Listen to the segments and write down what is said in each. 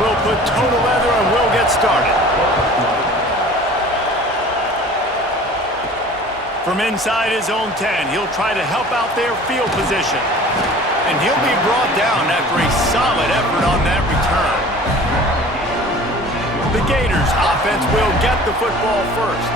Will put total leather and will get started. From inside his own 10, he'll try to help out their field position. And he'll be brought down after a solid effort on that return. The Gators offense will get the football first.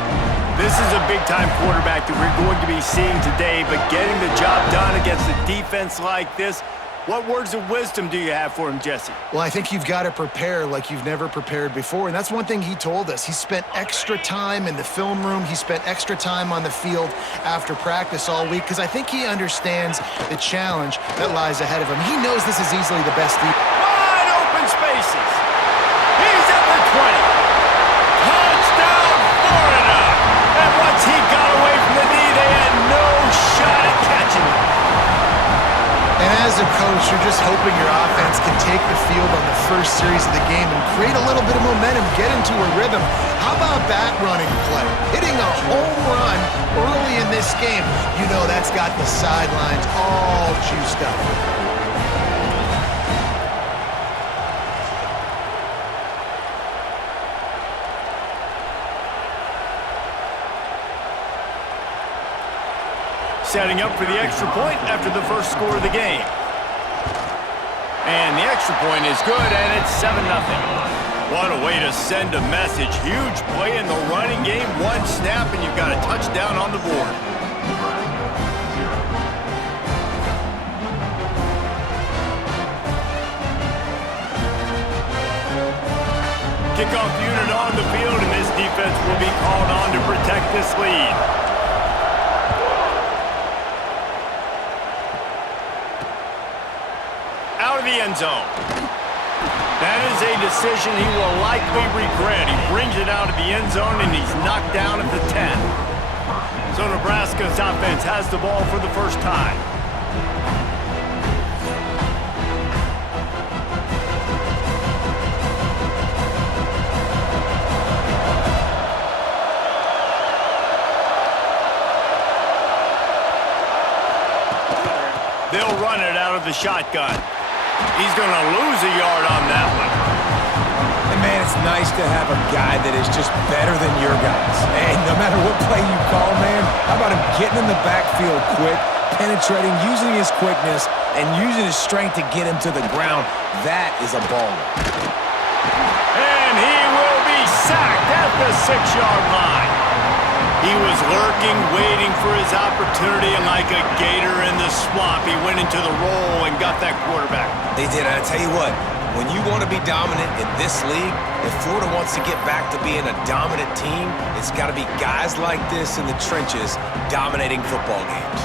This is a big-time quarterback that we're going to be seeing today, but getting the job done against a defense like this, what words of wisdom do you have for him, Jesse? Well, I think you've got to prepare like you've never prepared before, and that's one thing he told us. He spent extra time in the film room. He spent extra time on the field after practice all week because I think he understands the challenge that lies ahead of him. He knows this is easily the best defense. Wide open spaces. He's at the 20. Touchdown, Florida! And once he got away from the knee, they had no shot at catching him. And as a coach, you're just hoping your offense can take the field on the first series of the game and create a little bit of momentum, get into a rhythm. How about that running play? Hitting a home run early in this game. You know that's got the sidelines all juiced up. Setting up for the extra point after the first score of the game. And the extra point is good, and it's 7-0. What a way to send a message. Huge play in the running game. One snap, and you've got a touchdown on the board. Kickoff unit on the field, and this defense will be called on to protect this lead. Out of the end zone. That is a decision he will likely regret. He brings it out of the end zone, and he's knocked down at the 10. So Nebraska's offense has the ball for the first time. They'll run it out of the shotgun. He's going to lose a yard on that one. And, man, it's nice to have a guy that is just better than your guys. And no matter what play you call, man, how about him getting in the backfield quick, penetrating, using his quickness, and using his strength to get him to the ground. That is a baller. And he will be sacked at the 6-yard line. He was lurking, waiting for his opportunity, and like a gator in the swamp, he went into the roll and got that quarterback. They did. And I tell you what, When you want to be dominant in this league, if Florida wants to get back to being a dominant team, it's got to be guys like this in the trenches dominating football games.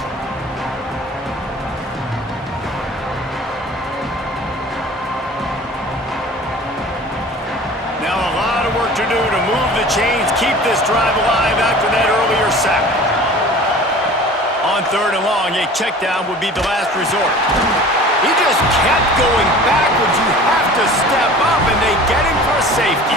Now a lot of work to do to move the chains, keep this drive alive after that earlier sack. On 3rd and long, a check down would be the last resort. He just kept going backwards. You have to step up, and they get him for a safety.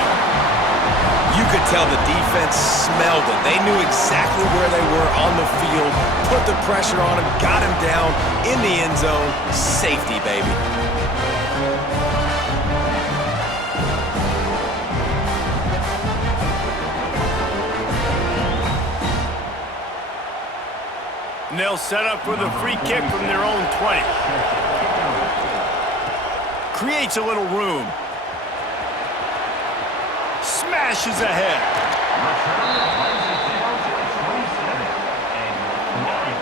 You could tell the defense smelled it. They knew exactly where they were on the field, put the pressure on him, got him down in the end zone. Safety, baby. And they'll set up with a free kick from their own 20. Creates a little room. Smashes ahead.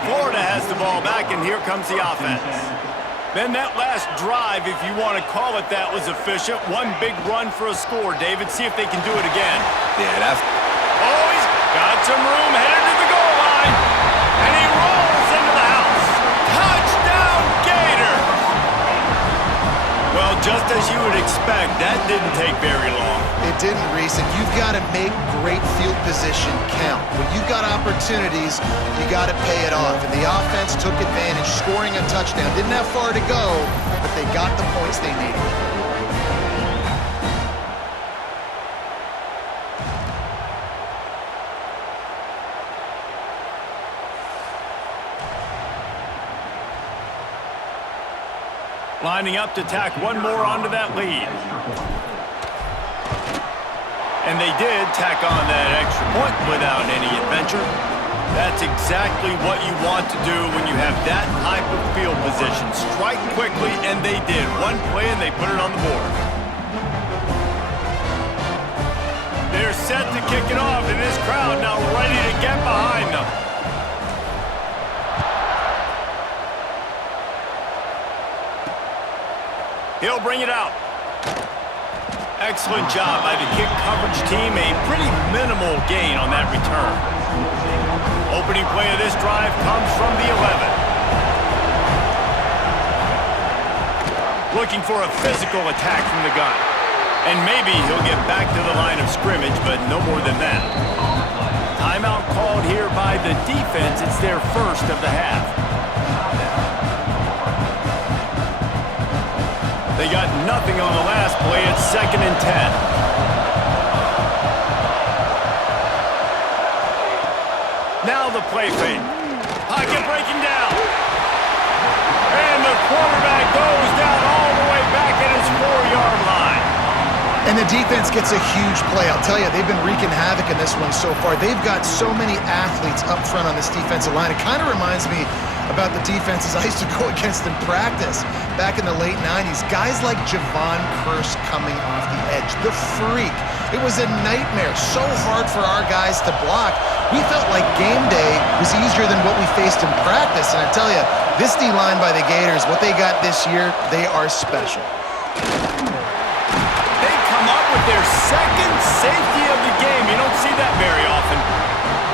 Florida has the ball back, and here comes the offense. Then that last drive, if you want to call it that, was efficient. One big run for a score. David, see if they can do it again. Yeah, that's... Oh, he's got some room headed to the goal line. And he rolls into the house. Touchdown, Gators! Well, just as you would expect, that didn't take very long. It didn't, Reese, and you've got to make great field position count. When you've got opportunities, you got to pay it off. And the offense took advantage, scoring a touchdown. Didn't have far to go, but they got the points they needed. Lining up to tack one more onto that lead. And they did tack on that extra point without any adventure. That's exactly what you want to do when you have that type of field position. Strike quickly, and they did. One play, and they put it on the board. They're set to kick it off, and this crowd now ready to get behind them. He'll bring it out. Excellent job by the kick coverage team. A pretty minimal gain on that return. Opening play of this drive comes from the 11. Looking for a physical attack from the gun. And maybe he'll get back to the line of scrimmage, but no more than that. Timeout called here by the defense. It's their first of the half. They got nothing on the last play. It's 2nd and 10. Now the play fake. Pocket breaking down. And the quarterback goes down all the way back at his 4-yard line. And the defense gets a huge play. I'll tell you, they've been wreaking havoc in this one so far. They've got so many athletes up front on this defensive line. It kind of reminds me about the defenses I used to go against in practice back in the late 90s. Guys like Javon Curse coming off the edge. The freak. It was a nightmare. So hard for our guys to block. We felt like game day was easier than what we faced in practice. And I tell you, this D-line by the Gators, what they got this year, they are special. They come up with their second safety of the game. You don't see that very often.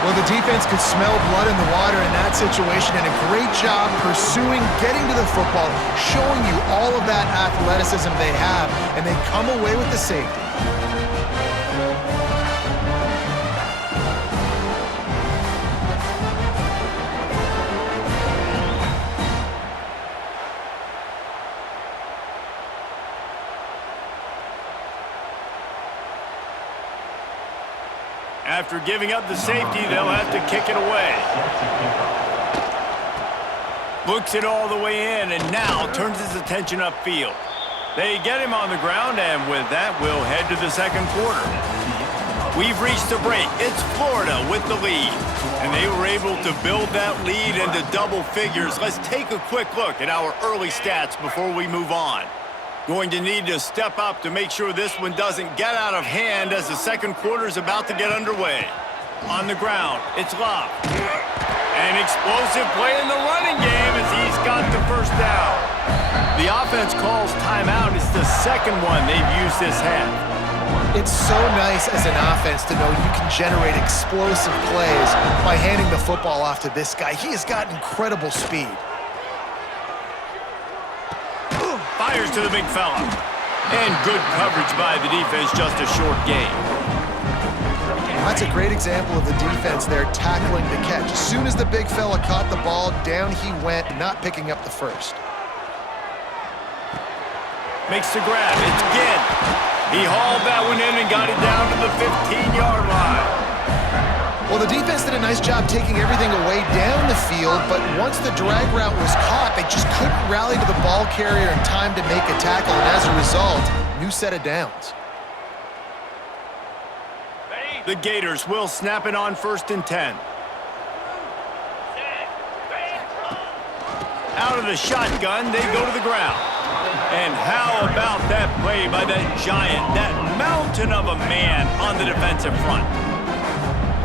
Well, the defense could smell blood in the water in that situation, and a great job pursuing, getting to the football, showing you all of that athleticism they have, and they come away with the safety. After giving up the safety, they'll have to kick it away. Looks it all the way in, and now turns his attention upfield. They get him on the ground, and with that, we'll head to the second quarter. We've reached a break. It's Florida with the lead, and they were able to build that lead into double figures. Let's take a quick look at our early stats before we move on. Going to need to step up to make sure this one doesn't get out of hand as the second quarter is about to get underway. On the ground, it's Love. An explosive play in the running game as he's got the first down. The offense calls timeout. It's the second one they've used this half. It's so nice as an offense to know you can generate explosive plays by handing the football off to this guy. He has got incredible speed. Fires to the big fella. And good coverage by the defense, just a short gain. That's a great example of the defense there tackling the catch. As soon as the big fella caught the ball, down he went, not picking up the first. Makes the grab. It's Ginn. He hauled that one in and got it down to the 15-yard line. Well, the defense did a nice job taking everything away down the field, but once the drag route was caught, they just couldn't rally to the ball carrier in time to make a tackle, and as a result, new set of downs. The Gators will snap it on 1st and 10. Out of the shotgun, they go to the ground. And how about that play by that giant, that mountain of a man on the defensive front?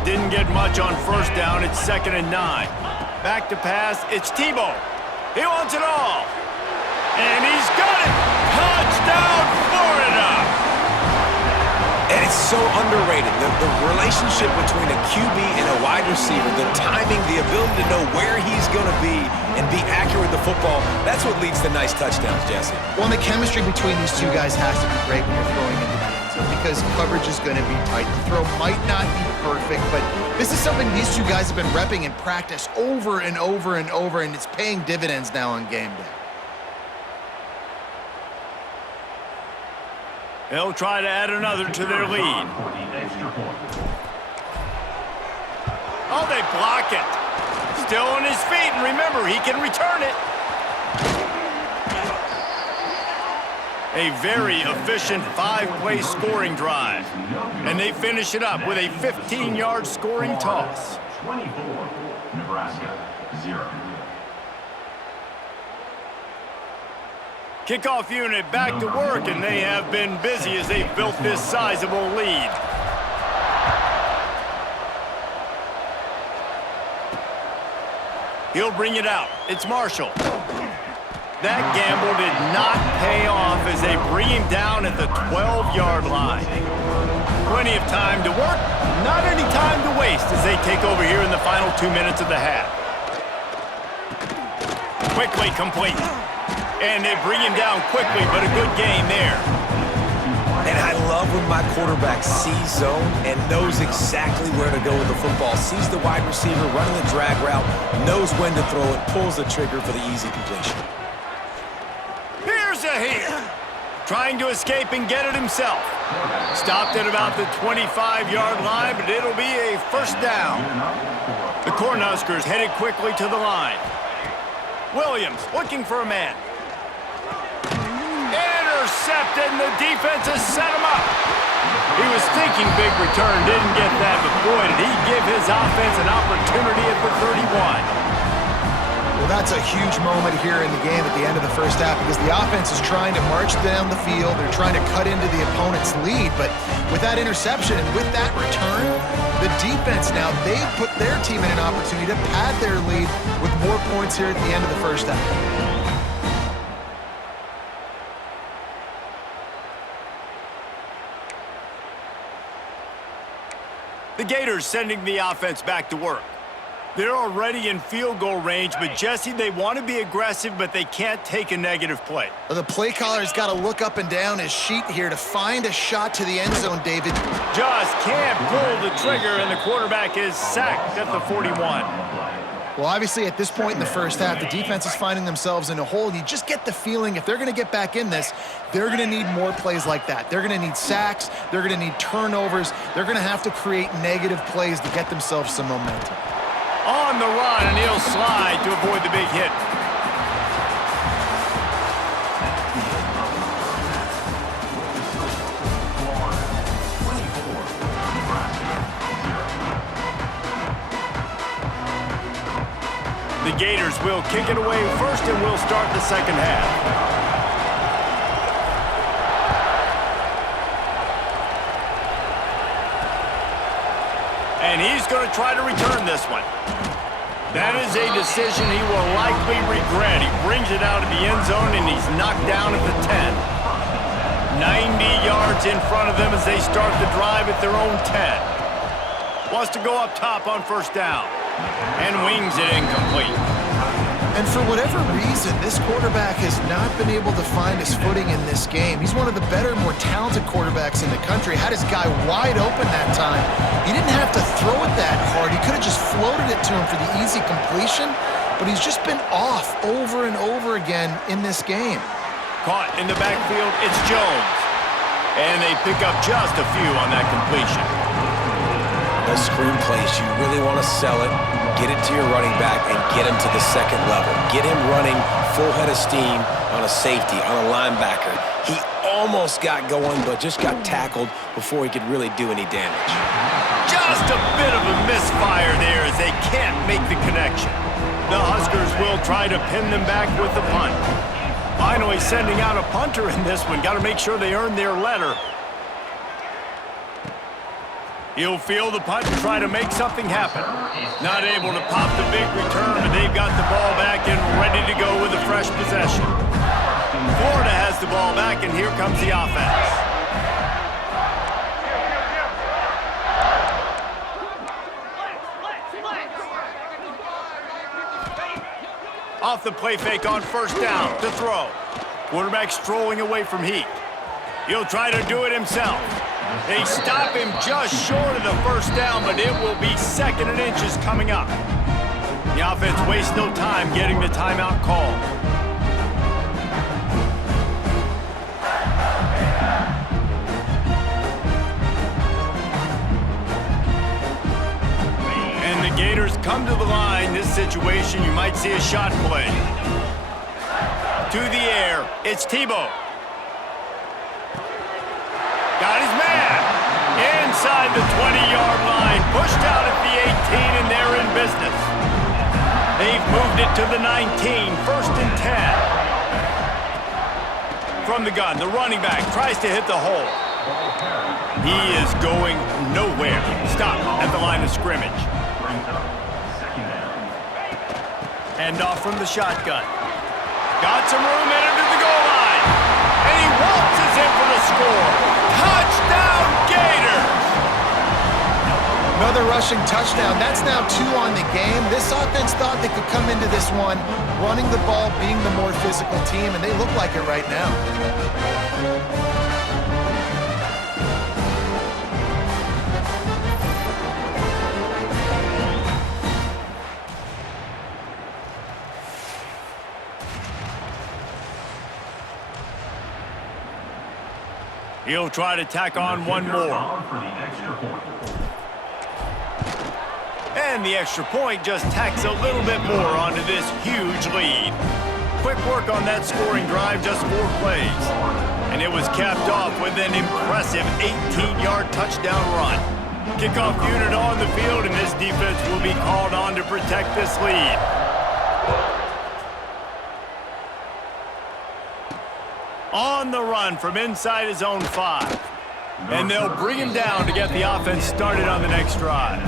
Didn't get much on 1st down. It's 2nd and 9. Back to pass. It's Tebow. He wants it all. And he's got it. Touchdown, Florida. And it's so underrated. The relationship between a QB and a wide receiver, the timing, the ability to know where he's going to be and be accurate with the football, that's what leads to nice touchdowns, Jesse. Well, and the chemistry between these two guys has to be great when you're throwing into the end zone because coverage is going to be tight. The throw might not be perfect, but this is something these two guys have been repping in practice over and over and over, and it's paying dividends now on game day. They'll try to add another to their lead. Oh, they block it. Still on his feet, and remember, he can return it. A very efficient 5-play scoring drive. And they finish it up with a 15-yard scoring toss. 24, Nebraska, 0. Kickoff unit back to work, and they have been busy as they've built this sizable lead. He'll bring it out. It's Marshall. That gamble did not pay off as they bring him down at the 12-yard line. Plenty of time to work, not any time to waste as they take over here in the final 2 minutes of the half. Quickly complete. And they bring him down quickly, but a good game there. And I love when my quarterback sees zone and knows exactly where to go with the football. Sees the wide receiver running the drag route, knows when to throw it, pulls the trigger for the easy completion. Here's a hit. Trying to escape and get it himself. Stopped at about the 25-yard line, but it'll be a 1st down. The Cornhuskers headed quickly to the line. Williams looking for a man. Intercepted, and the defense has set him up. He was thinking big return, didn't get that, but boy, did he give his offense an opportunity at the 31. Well, that's a huge moment here in the game at the end of the 1st half because the offense is trying to march down the field. They're trying to cut into the opponent's lead, but with that interception and with that return, the defense now, they've put their team in an opportunity to pad their lead with more points here at the end of the 1st half. The Gators sending the offense back to work. They're already in field goal range, but Jesse, they want to be aggressive, but they can't take a negative play. Well, the play caller's got to look up and down his sheet here to find a shot to the end zone, David. Just can't pull the trigger, and the quarterback is sacked at the 41. Well, obviously, at this point in the 1st half, the defense is finding themselves in a hole. You just get the feeling if they're going to get back in this, they're going to need more plays like that. They're going to need sacks. They're going to need turnovers. They're going to have to create negative plays to get themselves some momentum. On the run, and he'll slide to avoid the big hit. The Gators will kick it away first, and we'll start the 2nd half. And he's going to try to return this one. That is a decision he will likely regret. He brings it out of the end zone, and he's knocked down at the 10. 90 yards in front of them as they start the drive at their own 10. Wants to go up top on first down, and wings it incomplete. And for whatever reason, this quarterback has not been able to find his footing in this game. He's one of the better, more talented quarterbacks in the country. Had his guy wide open that time. He didn't have to throw it that hard. He could have just floated it to him for the easy completion, but he's just been off over and over again in this game. Caught in the backfield, it's Jones. And they pick up just a few on that completion. Those screen plays, you really want to sell it, get it to your running back, and get him to the second level. Get him running full head of steam on a safety, on a linebacker. He almost got going, but just got tackled before he could really do any damage. Just a bit of a misfire there as they can't make the connection. The Huskers will try to pin them back with the punt. Finally sending out a punter in this one. Got to make sure they earn their letter. He'll field the punt and try to make something happen. Not able to pop the big return, but they've got the ball back and ready to go with a fresh possession. Florida has the ball back, and here comes the offense. Off the play fake on first down to throw. Quarterback strolling away from Heat. He'll try to do it himself. They stop him just short of the first down, but it will be second and inches coming up. The offense wastes no time getting the timeout called. And the Gators come to the line. This situation, you might see a shot play. To the air, it's Tebow. Got his man inside the 20-yard line, pushed out at the 18, and they're in business. They've moved it to the 19, first and 10. From the gun, the running back tries to hit the hole. He is going nowhere. Stop at the line of scrimmage. Hand off from the shotgun. Got some room headed to the goal line. And he waltzes in for the score. Touchdown, Gators! Another rushing touchdown. That's now 2 on the game. This offense thought they could come into this one running the ball, being the more physical team, and they look like it right now. He'll try to tack on one more. And the extra point just tacks a little bit more onto this huge lead. Quick work on that scoring drive, just 4 plays. And it was capped off with an impressive 18-yard touchdown run. Kickoff unit on the field, and this defense will be called on to protect this lead. On the run from inside his own 5. And they'll bring him down to get the offense started on the next drive.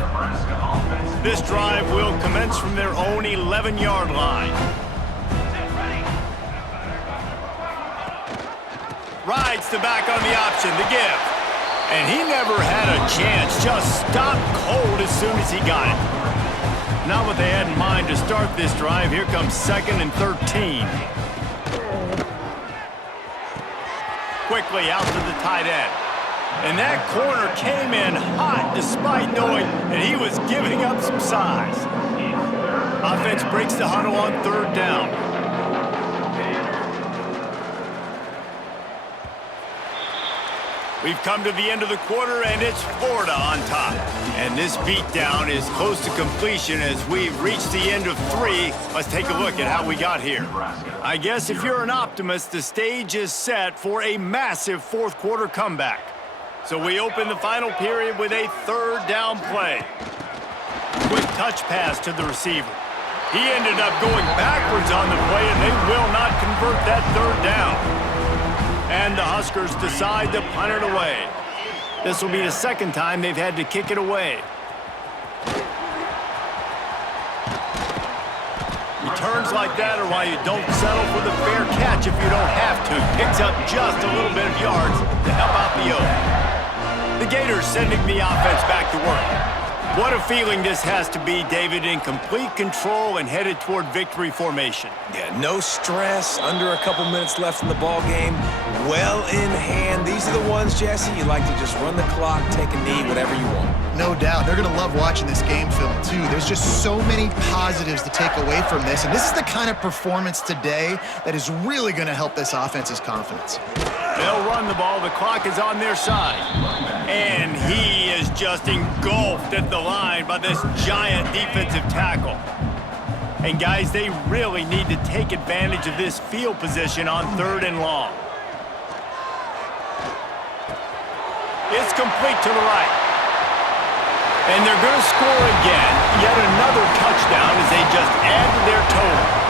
This drive will commence from their own 11-yard line. Rides the back on the option, the give. And he never had a chance, just stopped cold as soon as he got it. Not what they had in mind to start this drive. Here comes 2nd and 13. Quickly out to the tight end. And that corner came in hot despite knowing that he was giving up some size. Offense breaks the huddle on 3rd down. We've come to the end of the quarter, and it's Florida on top. And this beatdown is close to completion as we've reached the end of 3. Let's take a look at how we got here. I guess if you're an optimist, the stage is set for a massive 4th quarter comeback. So we open the final period with a 3rd down play. Quick touch pass to the receiver. He ended up going backwards on the play, and they will not convert that 3rd down. And the Huskers decide to punt it away. This will be the 2nd time they've had to kick it away. Returns like that are why you don't settle for the fair catch if you don't have to. Picks up just a little bit of yards to help out the Oak. The Gators sending the offense back to work. What a feeling this has to be, David, in complete control and headed toward victory formation. Yeah, no stress, under a couple minutes left in the ball game, well in hand. These are the ones, Jesse, you like to just run the clock, take a knee, whatever you want. No doubt. They're going to love watching this game film, too. There's just so many positives to take away from this, and this is the kind of performance today that is really going to help this offense's confidence. They'll run the ball. The clock is on their side. And he is just engulfed at the line by this giant defensive tackle. And, guys, they really need to take advantage of this field position on 3rd and long. It's complete to the right. And they're going to score again. Yet another touchdown as they just add to their total.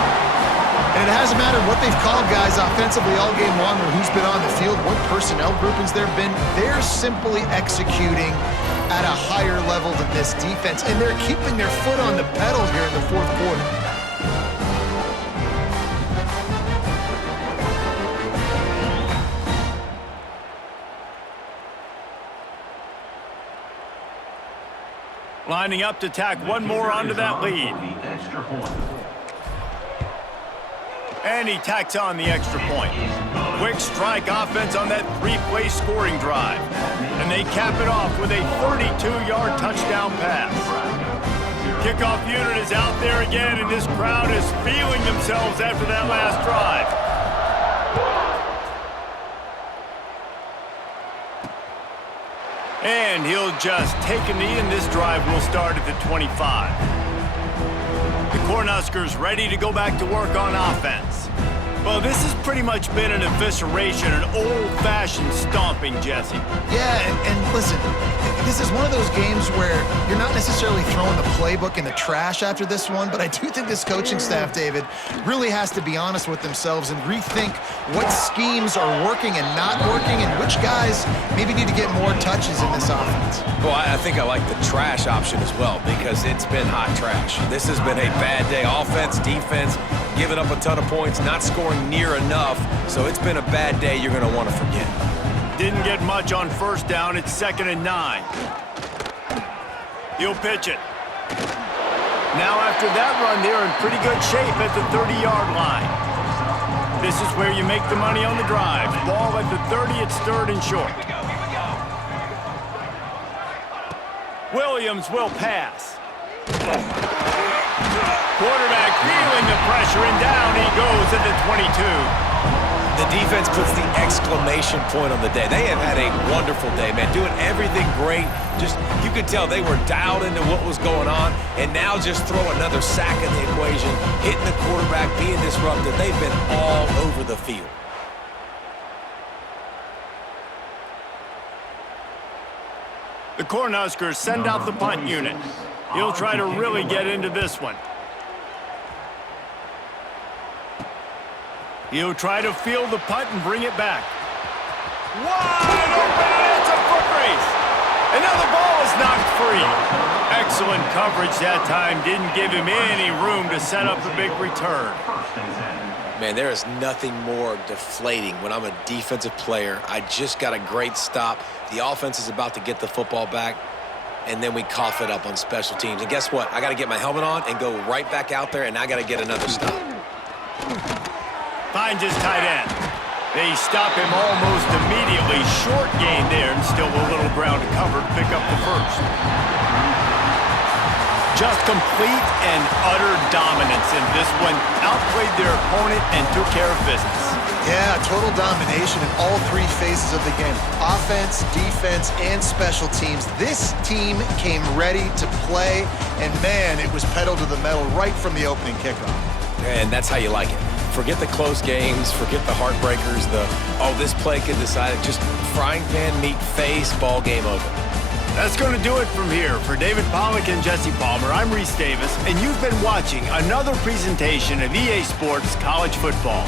And it hasn't mattered what they've called, guys, offensively all game long or who's been on the field, what personnel groupings there have been. They're simply executing at a higher level than this defense, and they're keeping their foot on the pedal here in the 4th quarter. Lining up to tack one more onto that lead. And he tacks on the extra point. Quick strike offense on that 3-play scoring drive. And they cap it off with a 32-yard touchdown pass. Kickoff unit is out there again, and this crowd is feeling themselves after that last drive. And he'll just take a knee, and this drive will start at the 25. The Cornhuskers ready to go back to work on offense. Well, this has pretty much been an evisceration, an old-fashioned stomping, Jesse. Yeah, and listen, this is one of those games where you're not necessarily throwing the playbook in the trash after this one, but I do think this coaching staff, David, really has to be honest with themselves and rethink what schemes are working and not working and which guys maybe need to get more touches in this offense. Well, I think I like the trash option as well because it's been hot trash. This has been a bad day. Offense, defense, giving up a ton of points, not scoring near enough. So it's been a bad day you're going to want to forget. Didn't get much on 1st down. It's 2nd and 9. He'll pitch it. Now after that run, they're in pretty good shape at the 30-yard line. This is where you make the money on the drive. Ball at the 30, it's 3rd and short. Williams will pass. Quarterback feeling the pressure, and down he goes at the 22. The defense puts the exclamation point on the day. They have had a wonderful day, man, doing everything great. Just, you could tell they were dialed into what was going on, and now just throw another sack in the equation, hitting the quarterback, being disruptive. They've been all over the field. The Cornhuskers send out the punt unit. He'll try to really get into this one. He'll try to field the punt and bring it back. Wide open, and it's a foot race. And now the ball is knocked free. Excellent coverage that time. Didn't give him any room to set up the big return. Man, there is nothing more deflating when I'm a defensive player. I just got a great stop. The offense is about to get the football back, and then we cough it up on special teams. And guess what? I got to get my helmet on and go right back out there, and I got to get another stop. Finds his tight end. They stop him almost immediately. Short gain there, and still a little ground to cover to pick up the first. Just complete and utter dominance in this one. Outplayed their opponent and took care of business. Yeah, total domination in all 3 phases of the game. Offense, defense, and special teams. This team came ready to play, and man, it was pedal to the metal right from the opening kickoff. And that's how you like it. Forget the close games, forget the heartbreakers, this play could decide it. Just frying pan, meat face, ball game over. That's going to do it from here. For David Pollack and Jesse Palmer, I'm Reese Davis, and you've been watching another presentation of EA Sports College Football.